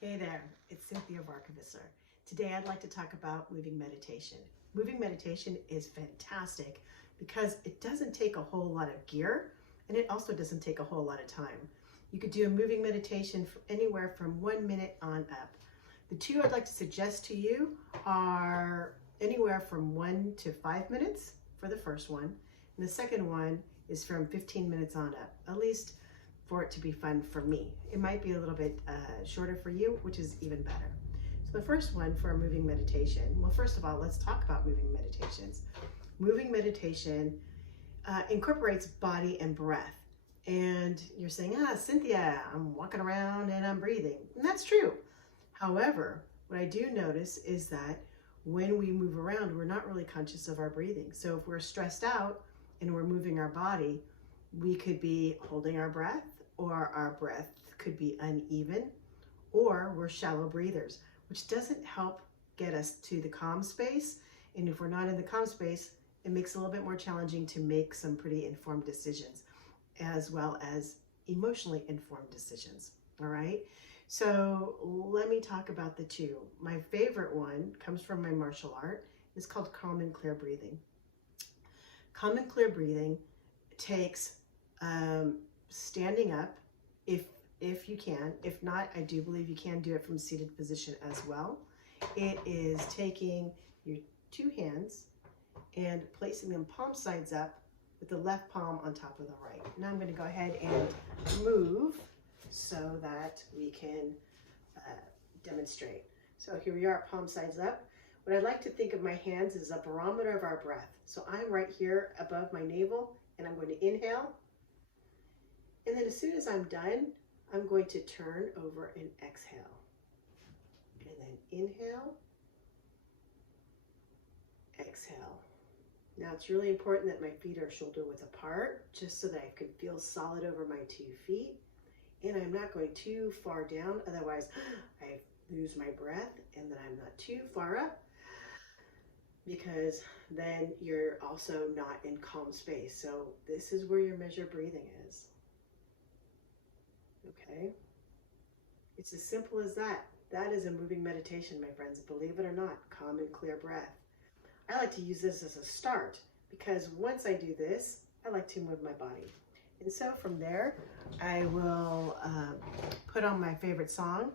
Hey there, it's Cynthia Varkavisser. Today I'd like to talk about moving meditation. Moving meditation is fantastic because it doesn't take a whole lot of gear and it also doesn't take a whole lot of time. You could do a moving meditation for anywhere from 1 minute on up. The two I'd like to suggest to you are anywhere from 1 to 5 minutes for the first one, and the second one is from 15 minutes on up, at least for it to be fun for me. It might be a little bit shorter for you, which is even better. So the first one for a moving meditation, well, first of all, let's talk about moving meditations. Moving meditation incorporates body and breath. And you're saying, Cynthia, I'm walking around and I'm breathing. And that's true. However, what I do notice is that when we move around, we're not really conscious of our breathing. So if we're stressed out and we're moving our body, we could be holding our breath, or our breath could be uneven, or we're shallow breathers, which doesn't help get us to the calm space. And if we're not in the calm space, it makes it a little bit more challenging to make some pretty informed decisions, as well as emotionally informed decisions. All right. So let me talk about the two. My favorite one comes from my martial art. It's called calm and clear breathing. Calm and clear breathing takes standing up if you can. If not, I do believe you can do it from seated position as well. It is taking your two hands and placing them palm sides up with the left palm on top of the right. Now I'm going to go ahead and move so that we can demonstrate. So here we are, palm sides up. What I'd like to think of my hands is a barometer of our breath. So I'm right here above my navel, and I'm going to inhale. And then as soon as I'm done, I'm going to turn over and exhale. And then inhale, exhale. Now it's really important that my feet are shoulder width apart, just so that I can feel solid over my 2 feet. And I'm not going too far down, otherwise I lose my breath, and then I'm not too far up, because then you're also not in calm space. So this is where your measured breathing is. Okay? It's as simple as that. That is a moving meditation, my friends. Believe it or not, calm and clear breath. I like to use this as a start, because once I do this, I like to move my body. And so from there, I will put on my favorite song.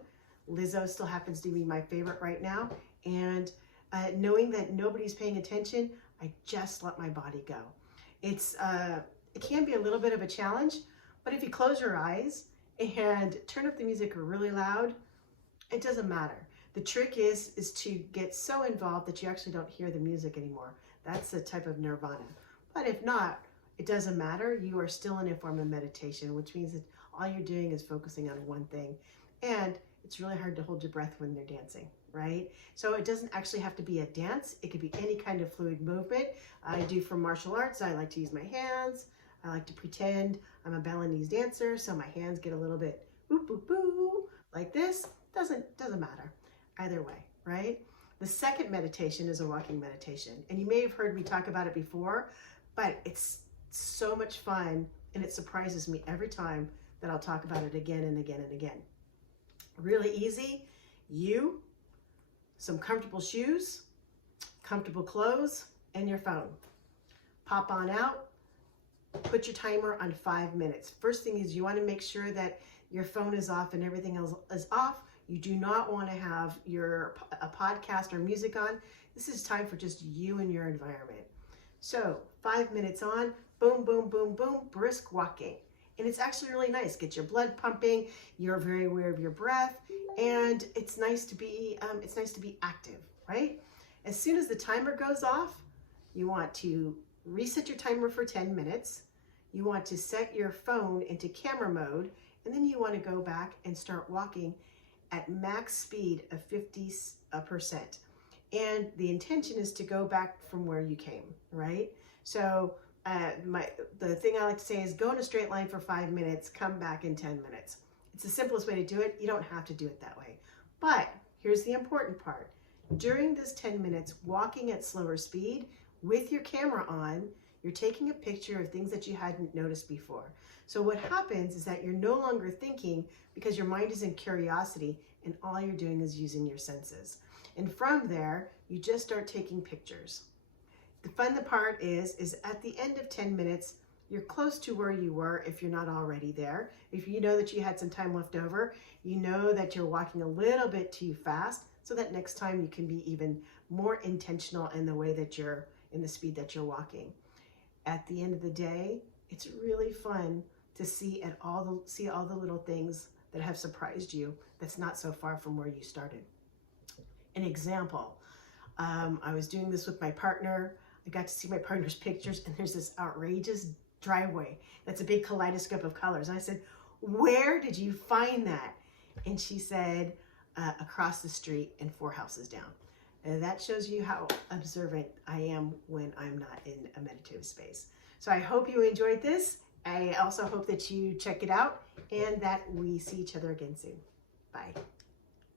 Lizzo still happens to be my favorite right now. And knowing that nobody's paying attention, I just let my body go. It can be a little bit of a challenge, but if you close your eyes and turn up the music really loud, it doesn't matter. The trick is to get so involved that you actually don't hear the music anymore. That's the type of nirvana. But if not, it doesn't matter. You are still in a form of meditation, which means that all you're doing is focusing on one thing. And it's really hard to hold your breath when they're dancing, right? So it doesn't actually have to be a dance. It could be any kind of fluid movement. I do for martial arts. I like to use my hands. I like to pretend I'm a Balinese dancer, so my hands get a little bit boop, boop, boo, like this. Doesn't matter either way, right? The second meditation is a walking meditation. And you may have heard me talk about it before, but it's so much fun, and it surprises me every time that I'll talk about it again and again and again. Really easy. You, some comfortable shoes, comfortable clothes, and your phone. Pop on out. Put your timer on 5 minutes. First thing is you want to make sure that your phone is off and everything else is off. You do not want to have a podcast or music on. This is time for just you and your environment. So 5 minutes on, boom, boom, boom, boom, brisk walking. And it's actually really nice. Get your blood pumping. You're very aware of your breath, and it's nice to be active, right? As soon as the timer goes off, you want to reset your timer for 10 minutes. You want to set your phone into camera mode, and then you want to go back and start walking at max speed of 50%. And the intention is to go back from where you came, right? So the thing I like to say is go in a straight line for 5 minutes, come back in 10 minutes. It's the simplest way to do it. You don't have to do it that way. But here's the important part. During this 10 minutes, walking at slower speed with your camera on, You're taking a picture of things that you hadn't noticed before. So what happens is that you're no longer thinking because your mind is in curiosity and all you're doing is using your senses. And from there, you just start taking pictures. The fun part is at the end of 10 minutes, you're close to where you were if you're not already there. If you know that you had some time left over, you know that you're walking a little bit too fast, so that next time you can be even more intentional in the way that you're, in the speed that you're walking. At the end of the day, it's really fun to see all the little things that have surprised you that's not so far from where you started. An example, I was doing this with my partner. I got to see my partner's pictures, and there's this outrageous driveway that's a big kaleidoscope of colors. And I said, where did you find that? And she said, across the street and 4 houses down. And that shows you how observant I am when I'm not in a meditative space. So I hope you enjoyed this. I also hope that you check it out and that we see each other again soon. Bye.